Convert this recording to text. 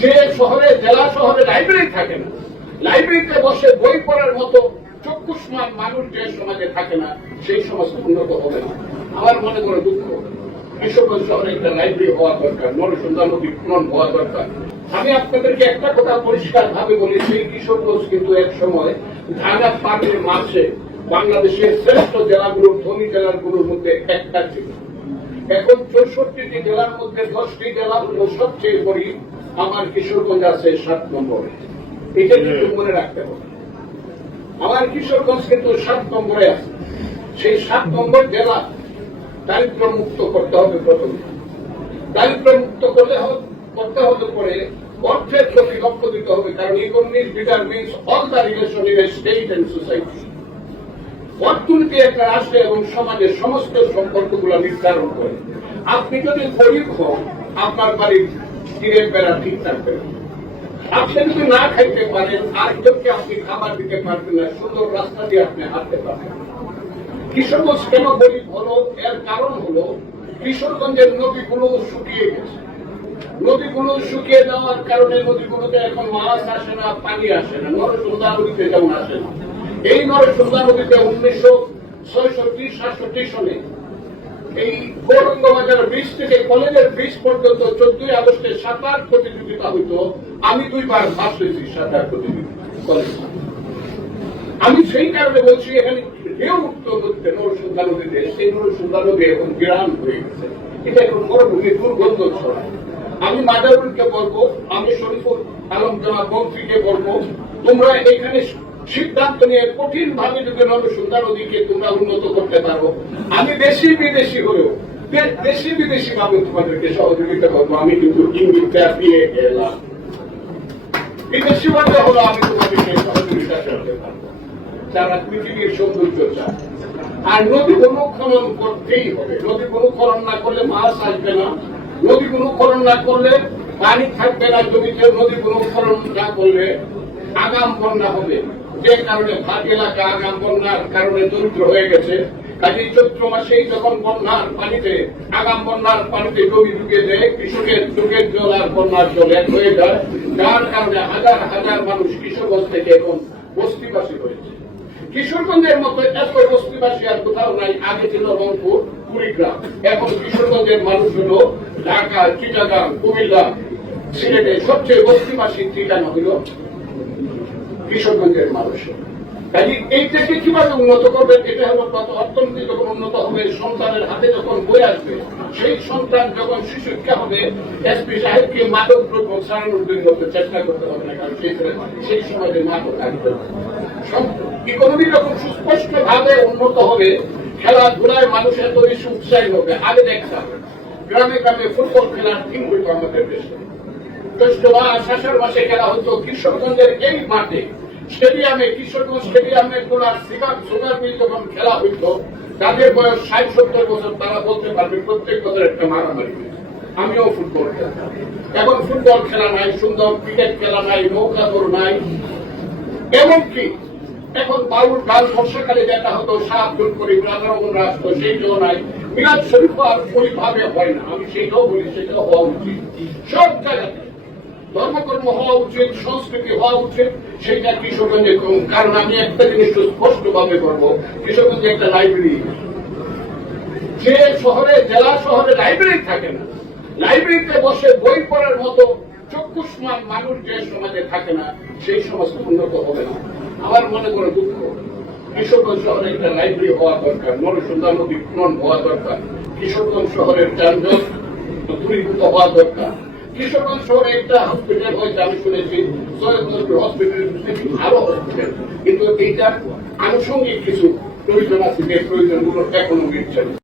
যে শহরে জেলা শহরে লাইব্রেরি থাকে না, লাইব্রেরিতে বসে বই পড়ার মতো চক্ষুষ্মান মানুষ যে সমাজে থাকে না, সেই সমাজ উন্নত হবে না। আমার মনে করে দুঃখ, কিশোরগঞ্জ শহরে একটা লাইব্রেরি হওয়া দরকার, নরসুন্দা নদী খনন হওয়া দরকার। আমি আপনাদেরকে একটা কথা পরিষ্কার ভাবে বলি, সেই কিশোরগঞ্জ কিন্তু এক সময় ঢাকা পাটের মাঝে বাংলাদেশের শ্রেষ্ঠ জেলাগুলোর, ধনী জেলাগুলোর মধ্যে একটা ছিল। এখন 64টি জেলার মধ্যে 10টি জেলা হল সবচেয়ে গরিব। আমার কিশোরগঞ্জ আছে 7 নম্বরে। এটা কিন্তু মনে রাখতে হবে। আমার কিশোরগঞ্জ কিন্তু 7 নম্বরে আছে। সেই 7 নম্বর জেলা দারিদ্র মুক্ত করতে হবে। প্রথমে দারিদ্র মুক্ত করতে হলে পরে অর্থের প্রতি লক্ষ্য দিতে হবে, কারণ economic determines all the relation in a state and society. অর্থনীতি একটা রাষ্ট্র এবং সমাজের সমস্ত সম্পর্কগুলো নির্ধারণ করে। আপনি যদি গরিব হন, আপনার বাড়ির তীরের বেড়া ঠিক থাকবে না। আপনি যদি না খাইতে পারেন, আরেকজনকে আপনি খাবার দিতে পারবেন না, সুন্দর রাস্তা দিয়ে আপনি হাঁটতে পারবেন। কিশোরগঞ্জ কেন গরিব হলো, এর কারণ হলো কিশোরগঞ্জের নদীগুলো শুকিয়ে গেছে। নদীগুলো শুকিয়ে যাওয়ার কারণে নদীগুলোতে এখন মাছ আসে না, পানি আসে না। নরসুন্দা নদীতে যেমন আসে না, এই নরসুন্দা নদীতে 1966-67 সনে এই গৌরঙ্গবাজার ব্রিজ থেকে কলেজের ব্রিজ পর্যন্ত 14ই আগস্টে সাঁতার প্রতিযোগিতা হইত। আমি 2 বার ভাগ হয়েছি সাঁতার প্রতিযোগিতা কলেজ। আমি সেই কারণে বলছি, এখানে ঢেউ উঠত নদীতে, নরসুন্দা নদীতে। সেই নরসুন্দা নদী এখন বিরান হয়ে গেছে। এটা এখন মরুভূমি, দুর্গন্ধ ছড়ায়। আমি মাদারুলকে বলবো, আমি শরীফুল আলম জনাব মন্ত্রীকে বলবো, তোমরা এখানে সিদ্ধান্ত নিয়ে কঠিন ভাবে যদি নরসুন্দা নদীকে তোমরা উন্নত করতে পারো, আমি দেশি বিদেশি হলেও দেশি বিদেশি ভাবে তোমাদেরকে সহযোগিতা করবো। আমি কিন্তু ইঙ্গিতটা দিয়ে এলাম, বিদেশি ভাবে হলো আমি তোমাদেরকে সহযোগিতা করতে পারবো। যারা পৃথিবীর সৌন্দর্য চায়। আর নদীগুলো খনন করতেই হবে। নদীগুলো খনন না করলে মাছ আসবে না, নদীগুলো খনন না করলে পানি থাকবে না জমিতে, নদীগুলো খনন না করলে আগাম বন্যা হবে। যে কারণে ভাগ এলাকা আগাম বন্যার কারণে দরিদ্র হয়ে গেছে। কাজে চৈত্র মাসেই যখন বন্যার পানিতে, আগাম বন্যার পানিতে জমি ঢুকে দেয়, কৃষকের যুগের জল আর বন্যার জল এক হয়ে যায়, যার কারণে হাজার হাজার মানুষ কিশোরগঞ্জ থেকে এখন বস্তিবাসী হয়েছে। কিশোরগঞ্জের মতো এত বস্তিবাসী আর কোথাও নাই। আগে ছিল রংপুর, কুড়িগ্রাম, এখন কিশোরগঞ্জের মানুষ হল ঢাকা, চিটাগাং, কুমিল্লা, সিলেটে সবচেয়ে বস্তিবাসী ঠিকানা হল কিশোরগঞ্জের মানুষ। কাজে এইটাকে কিভাবে উন্নত করবেন, এটা হলো অর্থনীতি যখন উন্নত হবে, সন্তানের হাতে যখন বই আসবে, সেই সন্তান যখন শিশুক্ষা হবে, এসপি সাহেবকে মাদক দ্রব্য ছাড়ানোর জন্য চেষ্টা করতে হবে না, কারণ সেই সমাজে মাদক থাকবে। ইকোনমি যখন সুস্পষ্ট ভাবে উন্নত হবে, খেলাধুলায় মানুষ এত বেশি উৎসাহী হবে। আগে দেখতাম গ্রামে গ্রামে ফুটবল খেলার টিম হইত আমাদের দেশে। জ্যৈষ্ঠ মাস, আষাঢ় মাসে খেলা হতো কিশোরগঞ্জের এই মাঠে, স্টেডিয়ামে, কিশোরগঞ্জ স্টেডিয়ামে তোলার সুগার মিল যখন খেলা হইত, তাদের বয়স 60-70 বছর, তারা বলতে পারবে প্রত্যেক বছর একটা মারামারি। আমিও ফুটবল খেলতাম। এখন ফুটবল খেলা নাই, সুন্দর ক্রিকেট খেলা নাই, নৌকা দৌড় নাই। এমনকি এখন বাউল গান বর্ষাকালে যেটা হতো, সাহায্য করে রাজারমনরা আসতো, সেইটাও নাই। মিলাদ শরীফ আর ওইভাবে হয় না। আমি সেইটাও বলি, সেটাও হওয়া উচিত। সব জায়গাতে ধর্মকর্ম হওয়া উচিত, সংস্কৃতি হওয়া উচিত, সেইটা কিশোরগঞ্জে করুন। কারণ আমি একটা জিনিস স্পষ্ট ভাবে করবো, কিশোরগঞ্জে একটা লাইব্রেরি। যে শহরে জেলা শহরে লাইব্রেরি থাকে না, লাইব্রেরিতে বসে বই পড়ার মতো চক্ষুষ্মান মানুষ যে সমাজে থাকে না, সেই সমাজ উন্নত হবে না। আমার মনে করে দুঃখ, কিশোরগঞ্জ শহরে একটা লাইব্রেরি হওয়া দরকার, নরসুন্দা নদী খনন হওয়া দরকার, কিশোরগঞ্জ শহরের যানজট দূরীভূত হওয়া দরকার। কিশোরগঞ্জ শহরে একটা হসপিটাল হয়েছে, আমি শুনেছি সৈয়দ নজরুল হসপিটাল, আরো হসপিটাল, কিন্তু এইটার আনুষঙ্গিক কিছু প্রয়োজন আছে, যে প্রয়োজনগুলো এখনো মিটছে না।